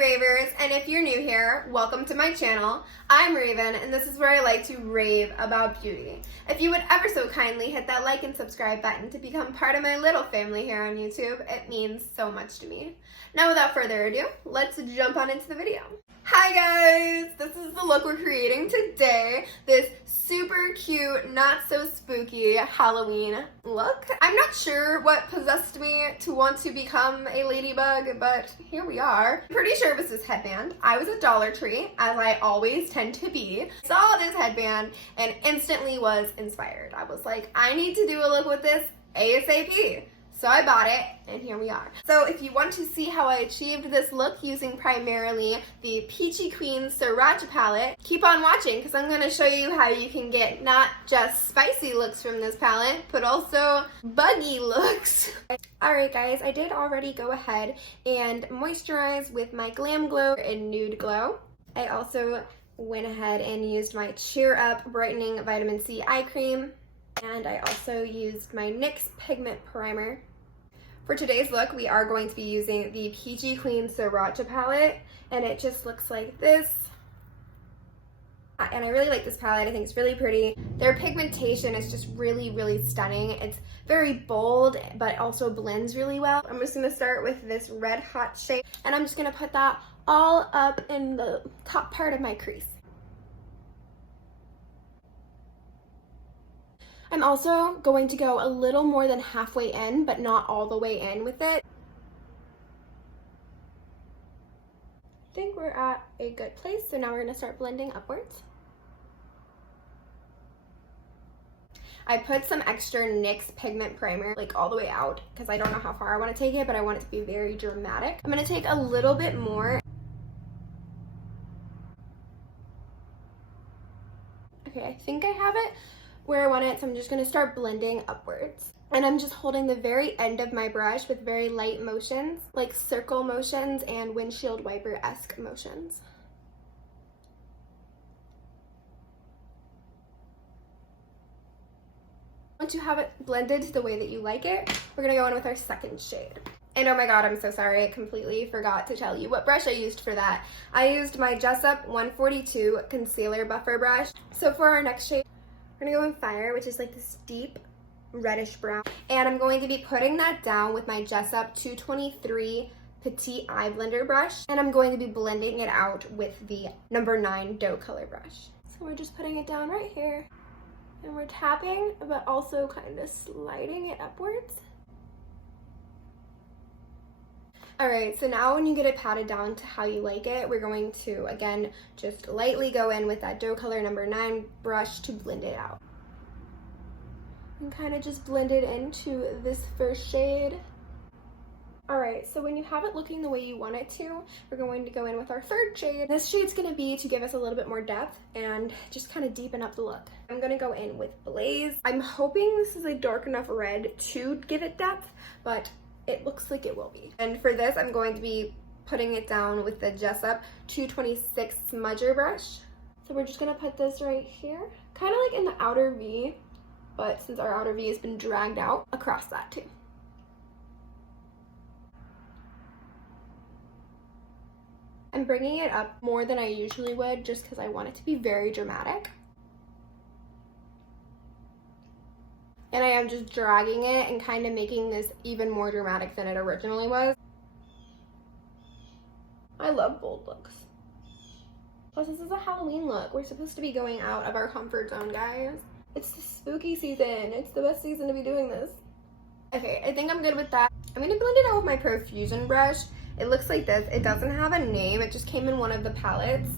ravers, and if you're new here, welcome to my channel. I'm Raven, and this is where I like to rave about beauty. If you would ever so kindly hit that like and subscribe button to become part of my little family here on YouTube, it means so much to me. Now without further ado, let's jump on into the video. Hi guys! This is the look we're creating today. This super cute, not so spooky Halloween look. I'm not sure what possessed me to want to become a ladybug, but here we are. I'm pretty sure it was this headband. I was at Dollar Tree, as I always tend to be. Saw this headband and instantly was inspired. I was like, I need to do a look with this ASAP. So I bought it, and here we are. So if you want to see how I achieved this look using primarily the Peachy Queen Sriracha palette, keep on watching because I'm going to show you how you can get not just spicy looks from this palette, but also buggy looks. Alright guys, I did already go ahead and moisturize with my Glam Glow in Nude Glow. I also went ahead and used my Cheer Up Brightening Vitamin C Eye Cream. And I also used my NYX Pigment Primer. For today's look, we are going to be using the Peachy Queen Sriracha palette, and it just looks like this. And I really like this palette. I think it's really pretty. Their pigmentation is just really, really stunning. It's very bold, but also blends really well. I'm just gonna start with this Red Hot shade, and I'm just gonna put that all up in the top part of my crease. I'm also going to go a little more than halfway in, but not all the way in with it. I think we're at a good place, so now we're going to start blending upwards. I put some extra NYX Pigment Primer, like all the way out, because I don't know how far I want to take it, but I want it to be very dramatic. I'm going to take a little bit more. Okay, I think I have it where I want it, so I'm just going to start blending upwards. And I'm just holding the very end of my brush with very light motions, like circle motions and windshield wiper-esque motions. Once you have it blended the way that you like it, we're going to go in with our second shade. And oh my god, I'm so sorry, I completely forgot to tell you what brush I used for that. I used my Jessup 142 Concealer Buffer brush. So for our next shade, we're gonna go in Fire, which is like this deep reddish brown. And I'm going to be putting that down with my Jessup 223 Petite Eye Blender brush. And I'm going to be blending it out with the number 9 Doe Color brush. So we're just putting it down right here. And we're tapping, but also kind of sliding it upwards. Alright, so now when you get it patted down to how you like it, we're going to, again, just lightly go in with that Doe Color number 9 brush to blend it out. And kind of just blend it into this first shade. Alright, so when you have it looking the way you want it to, we're going to go in with our third shade. This shade's going to be to give us a little bit more depth and just kind of deepen up the look. I'm going to go in with Blaze. I'm hoping this is a dark enough red to give it depth, but it looks like it will be. And for this, I'm going to be putting it down with the Jessup 226 Smudger brush. So we're just gonna put this right here, kind of like in the outer V, but since our outer V has been dragged out, across that too. I'm bringing it up more than I usually would just because I want it to be very dramatic. And I am just dragging it and kind of making this even more dramatic than it originally was. I love bold looks. Plus, this is a Halloween look. We're supposed to be going out of our comfort zone, guys. It's the spooky season. It's the best season to be doing this. Okay, I think I'm good with that. I'm going to blend it out with my Profusion brush. It looks like this. It doesn't have a name. It just came in one of the palettes.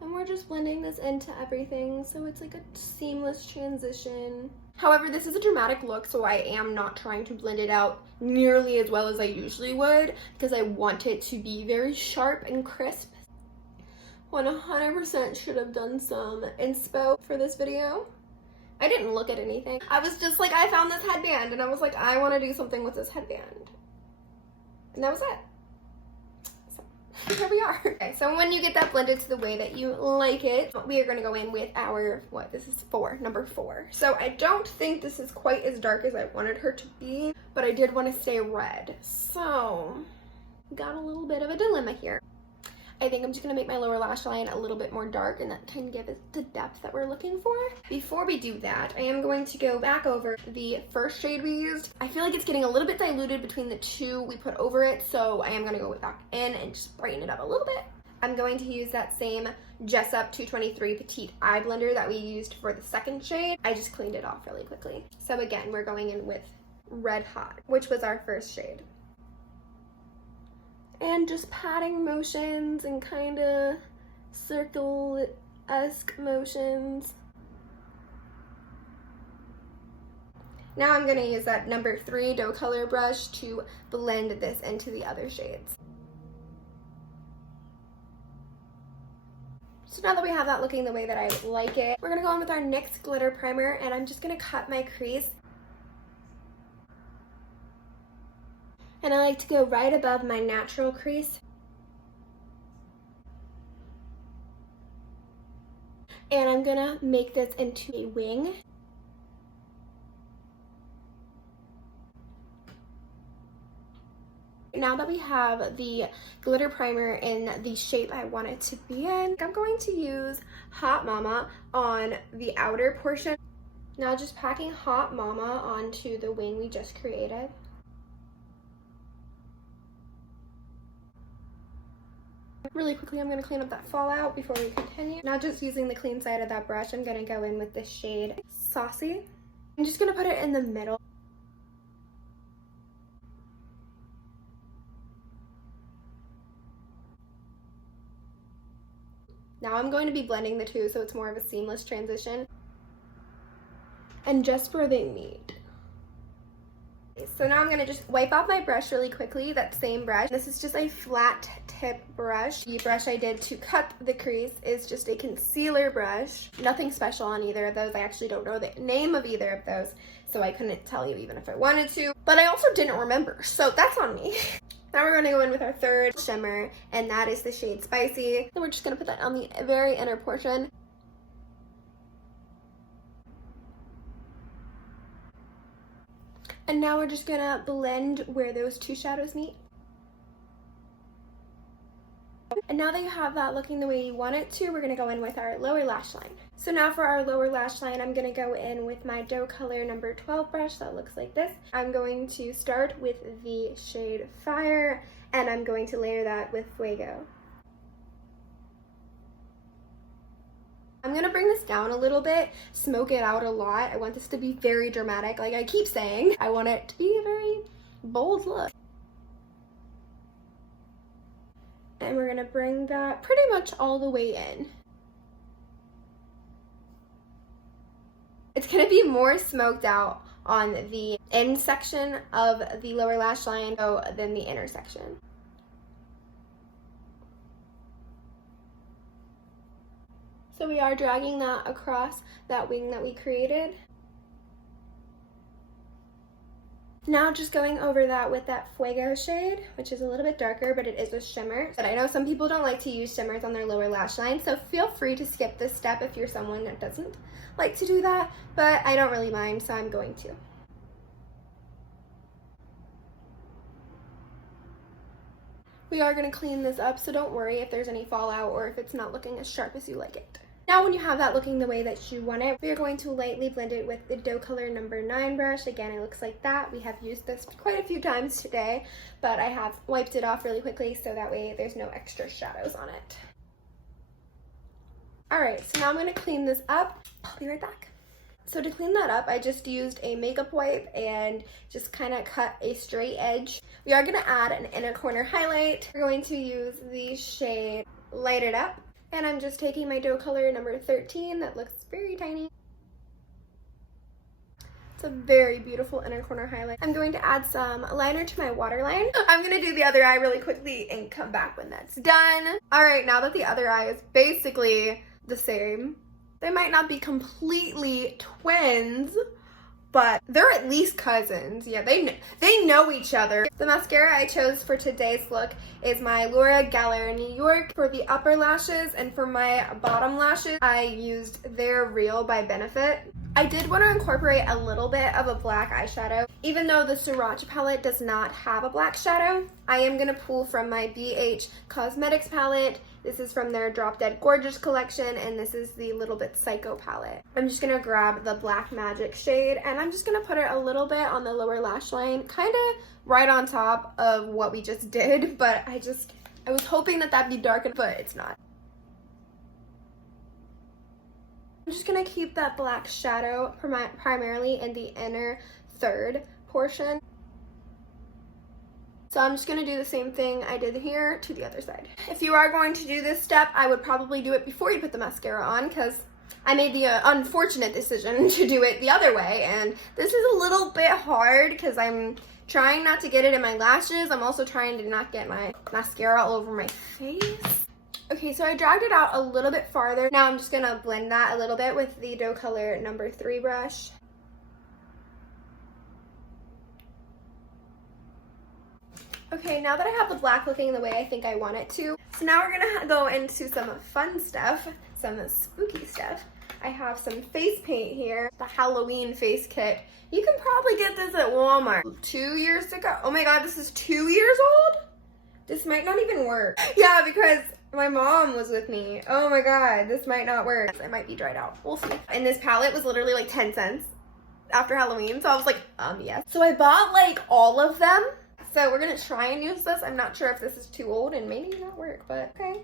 And we're just blending this into everything, so it's like a seamless transition. However, this is a dramatic look, so I am not trying to blend it out nearly as well as I usually would, because I want it to be very sharp and crisp. 100% should have done some inspo for this video. I didn't look at anything. I was just like, I found this headband, and I was like, I want to do something with this headband. And that was it. Here we are. Okay, so when you get that blended to the way that you like it, we are going to go in with our, this is number 4. So I don't think this is quite as dark as I wanted her to be, but I did want to stay red. So I'm got a little bit of a dilemma here. I think I'm just going to make my lower lash line a little bit more dark, and that can give us the depth that we're looking for. Before we do that, I am going to go back over the first shade we used. I feel like it's getting a little bit diluted between the two we put over it, so I am going to go back in and just brighten it up a little bit. I'm going to use that same Jessup 223 Petite Eye Blender that we used for the second shade. I just cleaned it off really quickly. So again, we're going in with Red Hot, which was our first shade. And just patting motions and kind of circle-esque motions. Now I'm going to use that number 3 dough color brush to blend this into the other shades. So now that we have that looking the way that I like it, we're going to go in with our NYX glitter primer, and I'm just going to cut my crease. And I like to go right above my natural crease. And I'm gonna make this into a wing. Now that we have the glitter primer in the shape I want it to be in, I'm going to use Hot Mama on the outer portion. Now just packing Hot Mama onto the wing we just created. Really quickly, I'm going to clean up that fallout before we continue. Now just using the clean side of that brush, I'm going to go in with this shade Saucy. I'm just going to put it in the middle. Now I'm going to be blending the two so it's more of a seamless transition. And just where they meet. So now I'm going to just wipe off my brush really quickly, that same brush. This is just a flat tip brush. The brush I did to cut the crease is just a concealer brush. Nothing special on either of those. I actually don't know the name of either of those, so I couldn't tell you even if I wanted to. But I also didn't remember, so that's on me. Now we're going to go in with our third shimmer, and that is the shade Spicy. And we're just going to put that on the very inner portion. And now we're just gonna blend where those two shadows meet. And now that you have that looking the way you want it to, we're gonna go in with our lower lash line. So now for our lower lash line, I'm gonna go in with my dough color number 12 brush that looks like this. I'm going to start with the shade Fire, and I'm going to layer that with Fuego. I'm gonna bring this down a little bit, smoke it out a lot. I want this to be very dramatic, like I keep saying. I want it to be a very bold look. And we're gonna bring that pretty much all the way in. It's gonna be more smoked out on the end section of the lower lash line than the inner section. So we are dragging that across that wing that we created. Now just going over that with that Fuego shade, which is a little bit darker, but it is a shimmer. But I know some people don't like to use shimmers on their lower lash line, so feel free to skip this step if you're someone that doesn't like to do that, but I don't really mind, so I'm going to. We are going to clean this up, so don't worry if there's any fallout or if it's not looking as sharp as you like it. Now when you have that looking the way that you want it, we are going to lightly blend it with the dough color number 9 brush. Again, it looks like that. We have used this quite a few times today, but I have wiped it off really quickly so that way there's no extra shadows on it. Alright, so now I'm going to clean this up. I'll be right back. So to clean that up, I just used a makeup wipe and just kind of cut a straight edge. We are going to add an inner corner highlight. We're going to use the shade Light It Up. And I'm just taking my dough color number 13 that looks very tiny. It's a very beautiful inner corner highlight. I'm going to add some liner to my waterline. I'm going to do the other eye really quickly and come back when that's done. All right, now that the other eye is basically the same, they might not be completely twins, but they're at least cousins. Yeah, they know each other. The mascara I chose for today's look is my Laura Geller New York for the upper lashes, and for my bottom lashes, I used their Real by Benefit. I did want to incorporate a little bit of a black eyeshadow. Even though the Sriracha palette does not have a black shadow, I am going to pull from my BH Cosmetics palette. This is from their Drop Dead Gorgeous collection, and this is the Little Bit Psycho palette. I'm just going to grab the Black Magic shade, and I'm just going to put it a little bit on the lower lash line, kind of right on top of what we just did, but I was hoping that that'd be dark, but it's not. I'm just going to keep that black shadow primarily in the inner third portion. So I'm just going to do the same thing I did here to the other side. If you are going to do this step, I would probably do it before you put the mascara on, because I made the unfortunate decision to do it the other way, and this is a little bit hard because I'm trying not to get it in my lashes. I'm also trying to not get my mascara all over my face. Okay, so I dragged it out a little bit farther. Now I'm just gonna blend that a little bit with the Doe Color number 3 brush. Okay, now that I have the black looking the way I think I want it to, so now we're gonna go into some fun stuff, some spooky stuff. I have some face paint here, the Halloween face kit. You can probably get this at Walmart. 2 years ago. Oh my god, this is 2 years old? This might not even work. Yeah, because my mom was with me. Oh my god, this might not work. It might be dried out. We'll see. And this palette was literally like 10 cents after Halloween, so I was like, yes. So I bought like all of them. So we're gonna try and use this. I'm not sure if this is too old and maybe not work, but okay.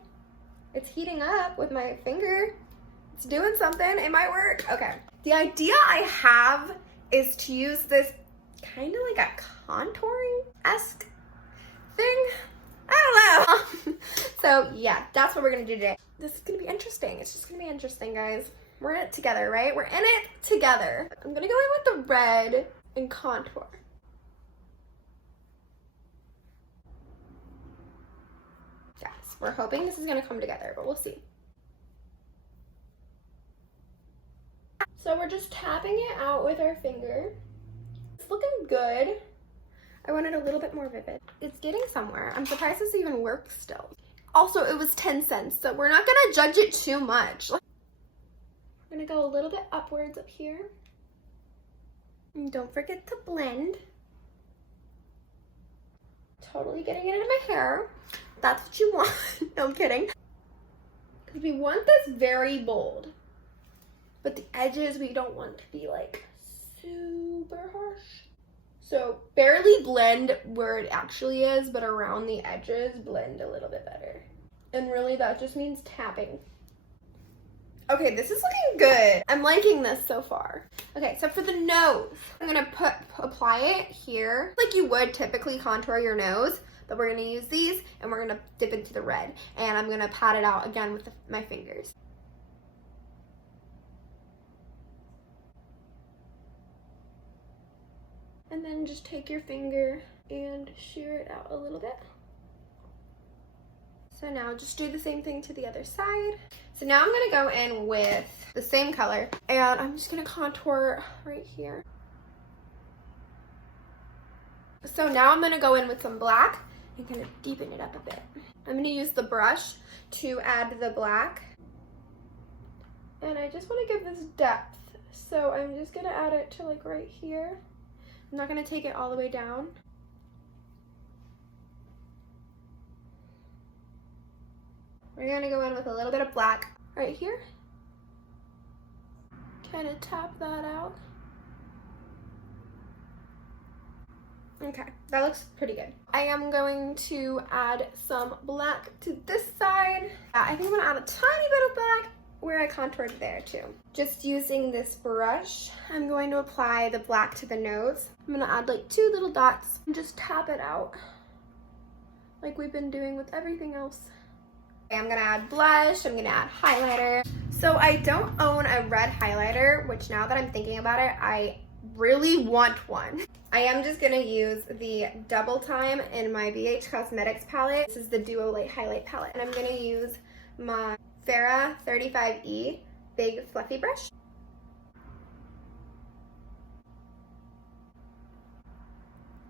It's heating up with my finger. It's doing something. It might work. Okay. The idea I have is to use this kind of like a contouring-esque thing. I don't know. So yeah, that's what we're gonna do today. This is gonna be interesting. It's just gonna be interesting, guys. We're in it together, right? We're in it together. I'm gonna go in with the red and contour. Yes, we're hoping this is gonna come together, but we'll see. So we're just tapping it out with our finger. It's looking good. I want it a little bit more vivid. It's getting somewhere. I'm surprised this even works still. Also, it was 10 cents, so we're not gonna judge it too much. I'm gonna go a little bit upwards up here. And don't forget to blend. Totally getting it into my hair. That's what you want. No, I'm kidding. Because we want this very bold. But the edges, we don't want to be like super harsh. So barely blend where it actually is, but around the edges, blend a little bit better. And really that just means tapping. Okay, this is looking good. I'm liking this so far. Okay, so for the nose, I'm gonna apply it here, like you would typically contour your nose, but we're gonna use these and we're gonna dip into the red. And I'm gonna pat it out again with my fingers. And then just take your finger and shear it out a little bit. So now just do the same thing to the other side. So now I'm gonna go in with the same color and I'm just gonna contour right here. So now I'm gonna go in with some black and kind of deepen it up a bit. I'm gonna use the brush to add the black. And I just wanna give this depth. So I'm just gonna add it to like right here. I'm not gonna take it all the way down. We're gonna go in with a little bit of black right here. Kind of tap that out. Okay, that looks pretty good. I am going to add some black to this side. I think I'm gonna add a tiny bit of black where I contoured there too. Just using this brush, I'm going to apply the black to the nose. I'm gonna add like 2 little dots and just tap it out like we've been doing with everything else. Okay, I'm gonna add blush, I'm gonna add highlighter. So I don't own a red highlighter, which now that I'm thinking about it, I really want one. I am just gonna use the Double Time in my BH Cosmetics palette. This is the Duolight highlight palette. And I'm gonna use my Farrah 35E big fluffy brush.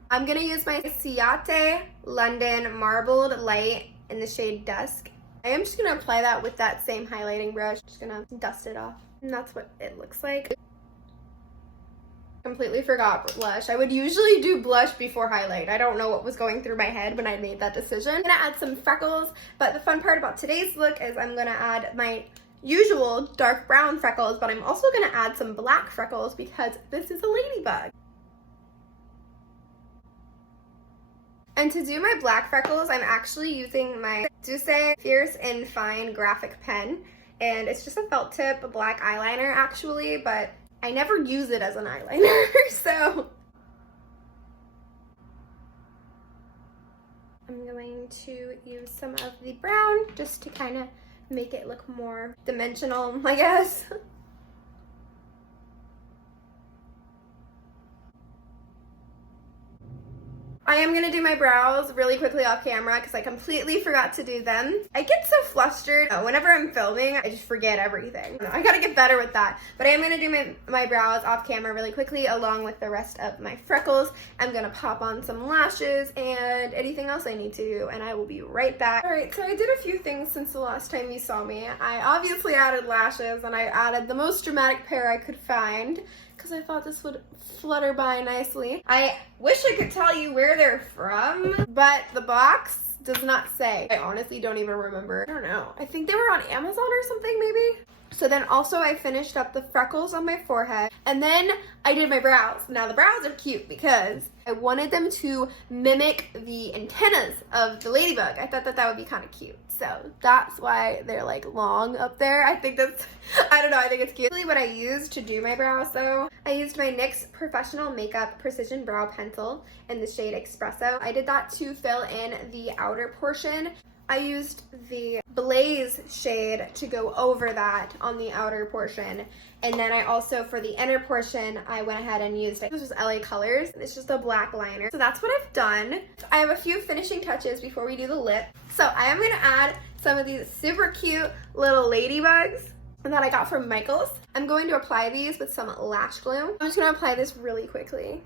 I'm gonna use my Ciaté London Marbled Light in the shade Dusk. I am just gonna apply that with that same highlighting brush. Just gonna dust it off. And that's what it looks like. Completely forgot blush. I would usually do blush before highlight. I don't know what was going through my head when I made that decision. I'm gonna add some freckles, but the fun part about today's look is I'm gonna add my usual dark brown freckles, but I'm also gonna add some black freckles because this is a ladybug. And to do my black freckles, I'm actually using my Doucce Fierce and Fine graphic pen. And it's just a felt tip, a black eyeliner actually, but I never use it as an eyeliner, so. I'm going to use some of the brown just to kind of make it look more dimensional, I guess. I am gonna do my brows really quickly off camera because I completely forgot to do them. I get so flustered whenever I'm filming, I just forget everything. I gotta get better with that. But I am gonna do my brows off camera really quickly along with the rest of my freckles. I'm gonna pop on some lashes and anything else I need to do, and I will be right back. All right, so I did a few things since the last time you saw me. I obviously added lashes, and I added the most dramatic pair I could find because I thought this would flutter by nicely. I wish I could tell you where they're from, but the box does not say. I honestly don't even remember. I don't know. I think they were on Amazon or something maybe. So then also I finished up the freckles on my forehead, and then I did my brows. Now the brows are cute because I wanted them to mimic the antennas of the ladybug. I thought that that would be kind of cute. So that's why they're like long up there. I think that's, I don't know, I think it's cute. Really what I used to do my brows though, I used my NYX Professional Makeup Precision Brow Pencil in the shade Espresso. I did that to fill in the outer portion. I used the Blaze shade to go over that on the outer portion. And then I also, for the inner portion, I went ahead and used, this was LA Colors. It's just a black liner. So that's what I've done. I have a few finishing touches before we do the lip. So I am gonna add some of these super cute little ladybugs that I got from Michaels. I'm going to apply these with some lash glue. I'm just gonna apply this really quickly.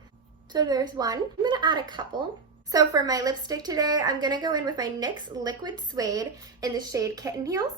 So there's one. I'm gonna add a couple. So for my lipstick today, I'm gonna go in with my NYX Liquid Suede in the shade Kitten Heels.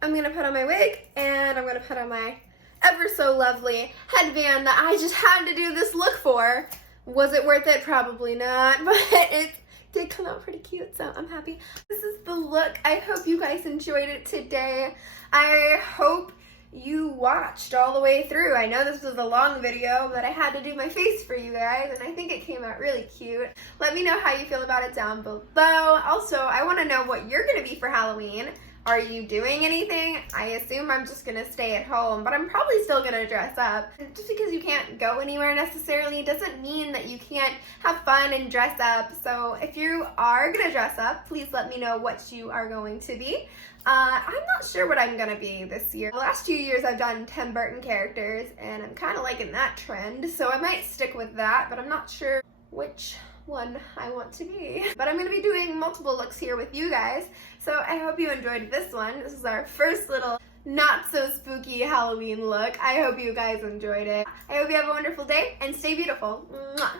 I'm gonna put on my wig, and I'm gonna put on my ever so lovely headband that I just had to do this look for. Was it worth it? Probably not, but it did come out pretty cute, so I'm happy. This is the look. I hope you guys enjoyed it today. I hope you watched all the way through. I know this was a long video, but I had to do my face for you guys, and I think it came out really cute. Let me know how you feel about it down below. Also, I want to know what you're going to be for Halloween. Are you doing anything? I assume I'm just gonna stay at home, but I'm probably still gonna dress up. Just because you can't go anywhere necessarily doesn't mean that you can't have fun and dress up. So if you are gonna dress up, please let me know what you are going to be. I'm not sure what I'm gonna be this year. The last 2 years I've done Tim Burton characters, and I'm kind of liking that trend, so I might stick with that, but I'm not sure which one I want to be. But I'm going to be doing multiple looks here with you guys, so I hope you enjoyed this one. This is our first little not so spooky Halloween look. I hope you guys enjoyed it. I hope you have a wonderful day and stay beautiful. Mwah.